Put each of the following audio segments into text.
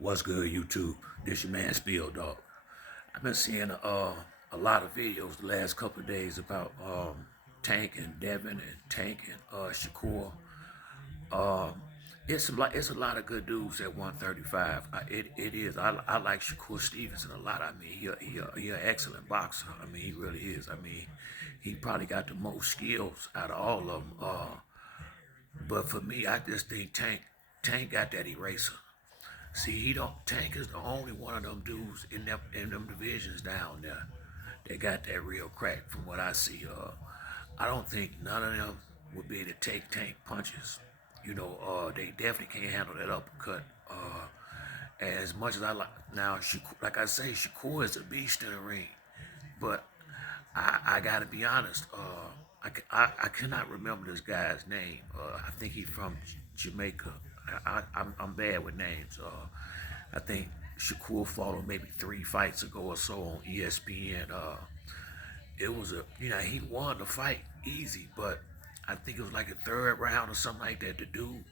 What's good, YouTube? This your man Spill Dog. I've been seeing a lot of videos the last couple of days about Tank and Devin and Tank and Shakur. Um, it's a lot of good dudes at 135. It is. I like Shakur Stevenson a lot. I mean, he an excellent boxer. I mean, he really is. I mean, he probably got the most skills out of all of them. But for me, I just think Tank got that eraser. See, he don't. Tank is the only one of them dudes in them divisions down there that got that real crack. From what I see, I don't think none of them would be able to take Tank punches. They definitely can't handle that uppercut. As much as I like now, like I say, Shakur is a beast in the ring, but I gotta be honest. I cannot remember this guy's name. I think he's from Jamaica. I'm bad with names. I think Shakur fought him maybe 3 fights ago or so on ESPN. It was he won the fight easy, but I think it was like a third round or something like that. The dude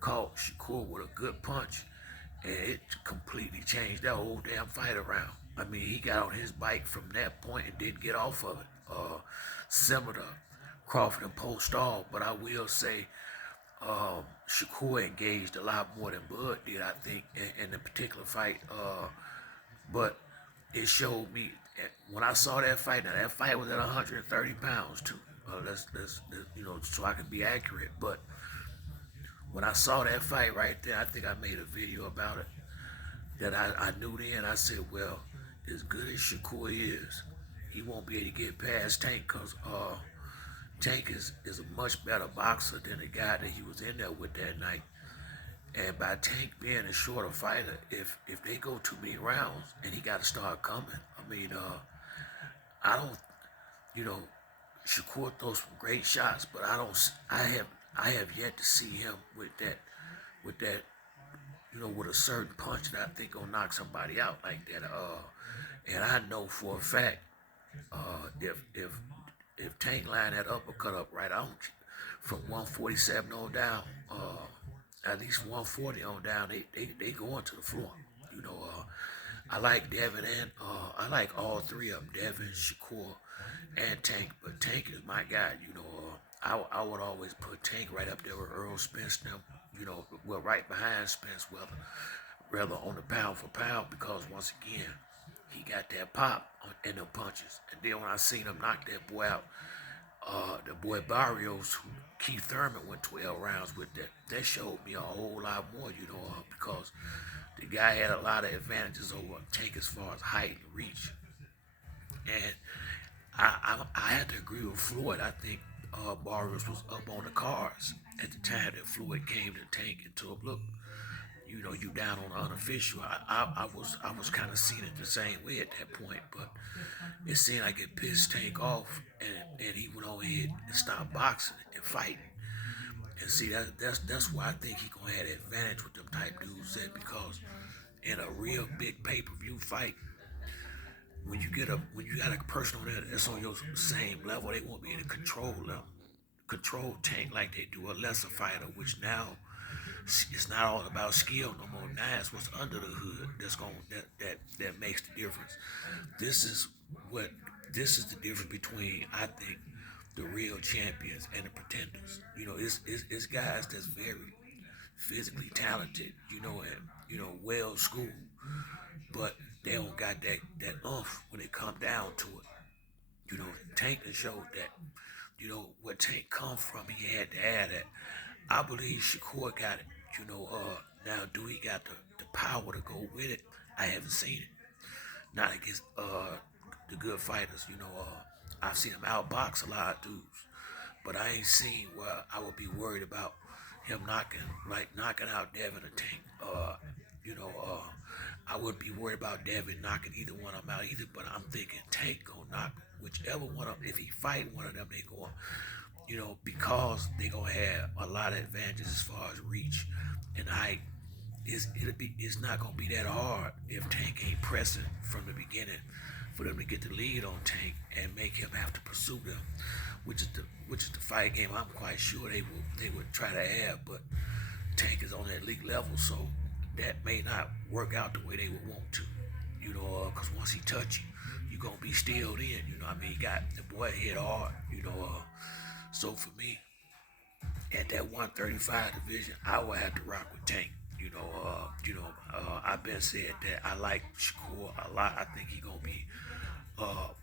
caught Shakur with a good punch, and it completely changed that whole damn fight around. I mean, he got on his bike from that point and didn't get off of it. Similar to Crawford and Postall, but I will say Shakur engaged a lot more than Bud did, I think, in the particular fight. But it showed me when I saw that fight. Now that fight was at 130 pounds too. Let's so I can be accurate. But when I saw that fight right there, I think I made a video about it. That I knew then. I said, well, as good as Shakur is, he won't be able to get past Tank because Tank is a much better boxer than the guy that he was in there with that night. And by Tank being a shorter fighter, if they go too many rounds and he got to start coming, I mean, I don't, you know, Shakur throws some great shots, but I have yet to see him with that, with a certain punch that I think gonna knock somebody out like that. And I know for a fact, if Tank line that uppercut up right on from 147 on down, at least 140 on down, they going to the floor. I like Devin and I like all three of them, Devin, Shakur, and Tank. But Tank is my guy. I would always put Tank right up there with Earl Spence now. Well, right behind Spence, rather on the pound for pound, because once again, he got that pop in them punches. And then when I seen him knock that boy out, the boy Barrios, who Keith Thurman went 12 rounds with, that showed me a whole lot more, because the guy had a lot of advantages over Tank as far as height and reach. And I had to agree with Floyd. I think Barrios was up on the cards at the time that Floyd came to Tank and told him, look, you down on the unofficial. I was kind of seeing it the same way at that point, but it seemed like it pissed Tank off, and he went on ahead and stopped boxing and fighting. And see, that's why I think he gonna have an advantage with them type dudes, because in a real big pay-per-view fight, when you got a person on there that's on your same level, they won't be able to control Tank like they do a lesser fighter, which now it's not all about skill no more. Now it's what's under the hood that makes the difference. This is what this is the difference between, I think, the real champions and the pretenders. It's guys that's very physically talented, and well schooled, but they don't got that oomph when it come down to it. Tank has showed that. What Tank come from, he had to add that. I believe Shakur got it. Now do he got the power to go with it? I haven't seen it. Not against the good fighters. I've seen him outbox a lot of dudes, but I ain't seen where I would be worried about him knocking out Devin or Tank. I wouldn't be worried about Devin knocking either one of them out either, but I'm thinking Tank gonna knock whichever one of them. If he fight one of them, they going, because they gonna have a lot of advantages as far as reach and height. It's not gonna be that hard if Tank ain't pressing from the beginning for them to get the lead on Tank and make him have to pursue them, which is the fight game I'm quite sure they would try to have, but Tank is on that elite level, so that may not work out the way they would want to. Because once he touch you, you gonna be stilled in. I mean, he got the boy hit hard. So for me, at that 135 division, I would have to rock with Tank. I've been said that I like Shakur a lot. I think he gonna be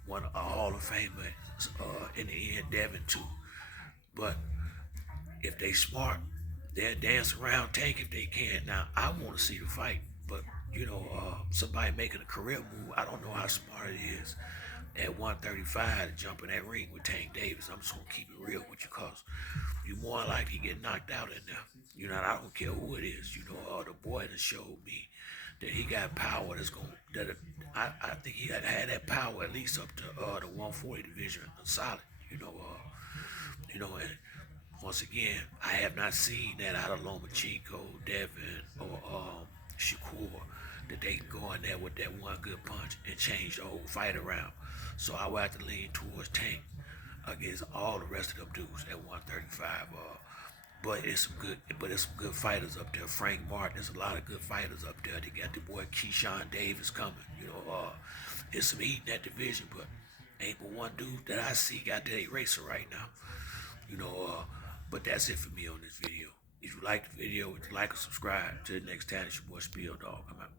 one a Hall of Famer in the end, Devin too. But if they smart, they'll dance around Tank if they can. Now I want to see the fight, but somebody making a career move, I don't know how smart it is at 135 to jump in that ring with Tank Davis. I'm just gonna keep it real with you, cause you more likely get knocked out in there. I don't care who it is. The boy that showed me that he got power that's going I think he had that power at least up to the 140 division solid. And once again, I have not seen that out of Lomachenko, Devin, or Shakur, that they can go in there with that one good punch and change the whole fight around. So I would have to lean towards Tank against all the rest of them dudes at 135. But it's some good fighters up there. Frank Martin, there's a lot of good fighters up there. They got the boy Keyshawn Davis coming. It's some heat in that division, but ain't but one dude that I see got that eraser right now. But that's it for me on this video. If you like the video, like and subscribe. Till the next time, it's your boy Spiel Dog. I'm out.